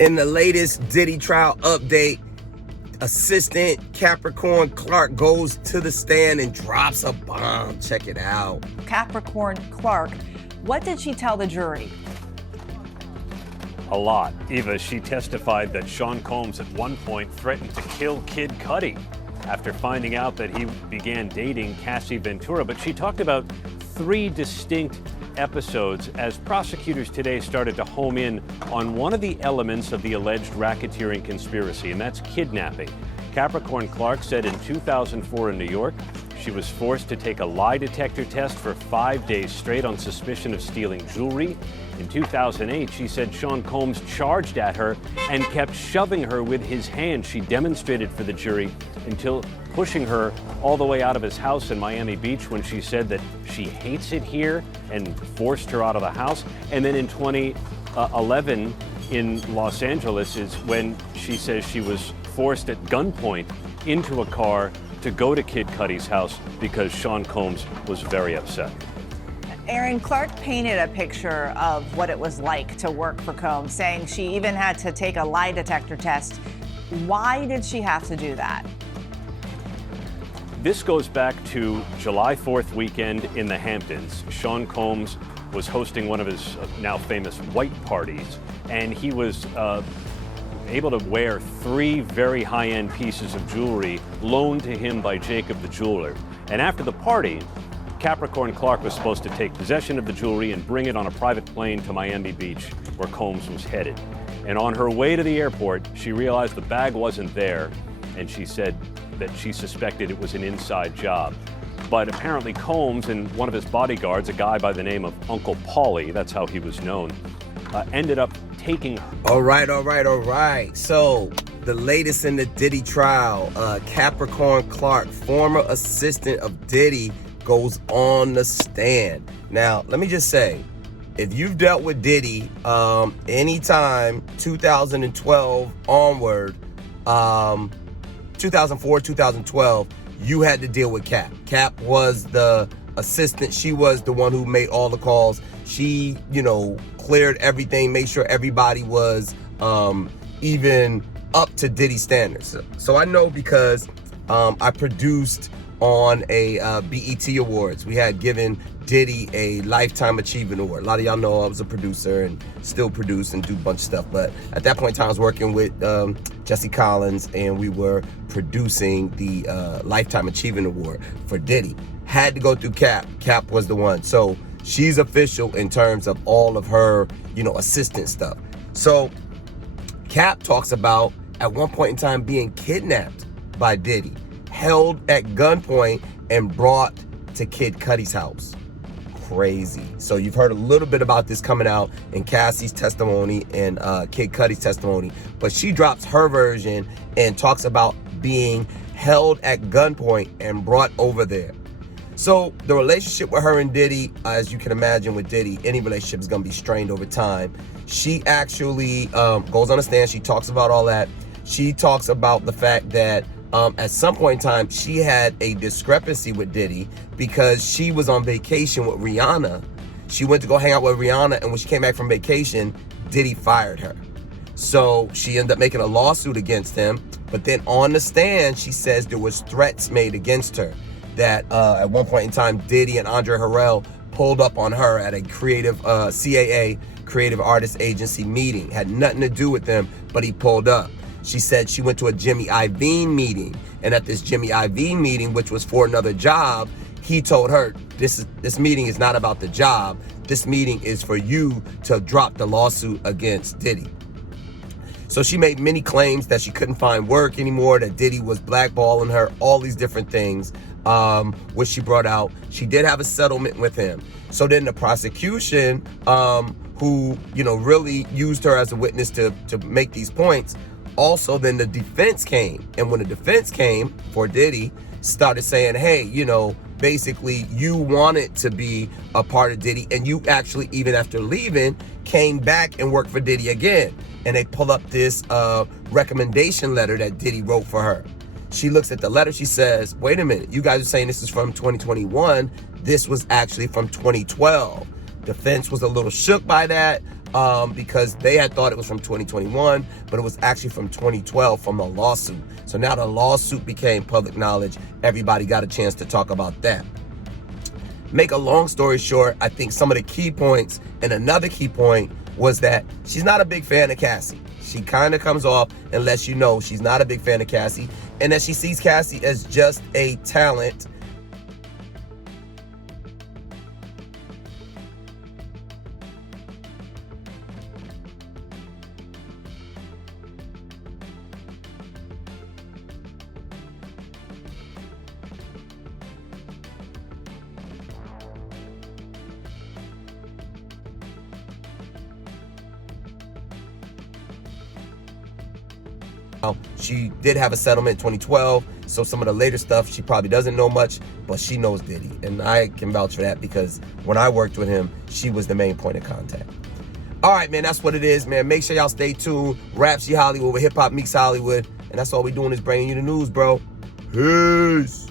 In the latest Diddy trial update, assistant Capricorn Clark goes to the stand and drops a bomb. Check it out. Capricorn Clark, what did she tell the jury? A lot. Eva, she testified that Sean Combs at one point threatened to kill Kid Cudi after finding out that he began dating Cassie Ventura. But she talked about three distinct episodes as prosecutors today started to home in on one of the elements of the alleged racketeering conspiracy, and that's kidnapping. Capricorn Clark said in 2004 in New York, she was forced to take a lie detector test for 5 days straight on suspicion of stealing jewelry. In 2008, she said Sean Combs charged at her and kept shoving her with his hand. She demonstrated for the jury until pushing her all the way out of his house in Miami Beach when she said that she hates it here and forced her out of the house. And then in 2011 in Los Angeles is when she says she was forced at gunpoint into a car to go to Kid Cudi's house because Sean Combs was very upset. Aaron, Clark painted a picture of what it was like to work for Combs, saying she even had to take a lie detector test. Why did she have to do that? This goes back to July 4th weekend in the Hamptons. Sean Combs was hosting one of his now famous white parties, and he was able to wear three very high-end pieces of jewelry loaned to him by Jacob the jeweler. And after the party, Capricorn Clark was supposed to take possession of the jewelry and bring it on a private plane to Miami Beach, where Combs was headed. And on her way to the airport, she realized the bag wasn't there, and she said that she suspected it was an inside job. But apparently Combs and one of his bodyguards, a guy by the name of Uncle Paulie, that's how he was known, ended up taking her. All right. So the latest in the Diddy trial, Capricorn Clark, former assistant of Diddy, goes on the stand. Now, let me just say, if you've dealt with Diddy anytime 2012 onward, 2004, 2012, you had to deal with Cap. Cap was the assistant. She was the one who made all the calls. She, cleared everything, made sure everybody was even up to Diddy standards. So I know because I produced on a BET Awards. We had given Diddy a Lifetime Achievement Award. A lot of y'all know I was a producer and still produce and do a bunch of stuff. But at that point in time, I was working with Jesse Collins, and we were producing the Lifetime Achievement Award for Diddy. Had to go through Cap. Cap was the one. So she's official in terms of all of her, assistant stuff. So Cap talks about at one point in time being kidnapped by Diddy, held at gunpoint, and brought to Kid Cudi's house. Crazy. So you've heard a little bit about this coming out in Cassie's testimony and Kid Cudi's testimony, but she drops her version and talks about being held at gunpoint and brought over there. So the relationship with her and Diddy, as you can imagine with Diddy, any relationship is going to be strained over time. She actually goes on the stand. She talks about all that. She talks about the fact that at some point in time, she had a discrepancy with Diddy because she was on vacation with Rihanna. She went to go hang out with Rihanna, and when she came back from vacation, Diddy fired her. So she ended up making a lawsuit against him. But then on the stand, she says there was threats made against her, that at one point in time, Diddy and Andre Harrell pulled up on her at a creative CAA, Creative Artist Agency meeting. Had nothing to do with them, but he pulled up. She said she went to a Jimmy Iovine meeting, and at this Jimmy Iovine meeting, which was for another job, he told her, this meeting is not about the job. This meeting is for you to drop the lawsuit against Diddy. So she made many claims that she couldn't find work anymore, that Diddy was blackballing her, all these different things, which she brought out. She did have a settlement with him. So then the prosecution, who, really used her as a witness to make these points, also, then the defense came. And when the defense came for Diddy, started saying, hey, basically you wanted to be a part of Diddy, and you actually, even after leaving, came back and worked for Diddy again. And they pull up this recommendation letter that Diddy wrote for her. She looks at the letter. She says, wait a minute, you guys are saying this is from 2021. This was actually from 2012. Defense was a little shook by that. because they had thought it was from 2021, but it was actually from 2012 from a lawsuit. So now the lawsuit became public knowledge. Everybody got a chance to talk about that. Make a long story short, I think some of the key points, and another key point was that she's not a big fan of Cassie. She kind of comes off and lets you know she's not a big fan of Cassie, and that she sees Cassie as just a talent. She did have a settlement in 2012, so some of the later stuff she probably doesn't know much, but she knows Diddy, and I can vouch for that because when I worked with him, she was the main point of contact. All right, man, that's what it is, man. Make sure y'all stay tuned. Rapsy Hollywood, where hip hop meets Hollywood, and that's all we doing is bringing you the news, bro. Peace.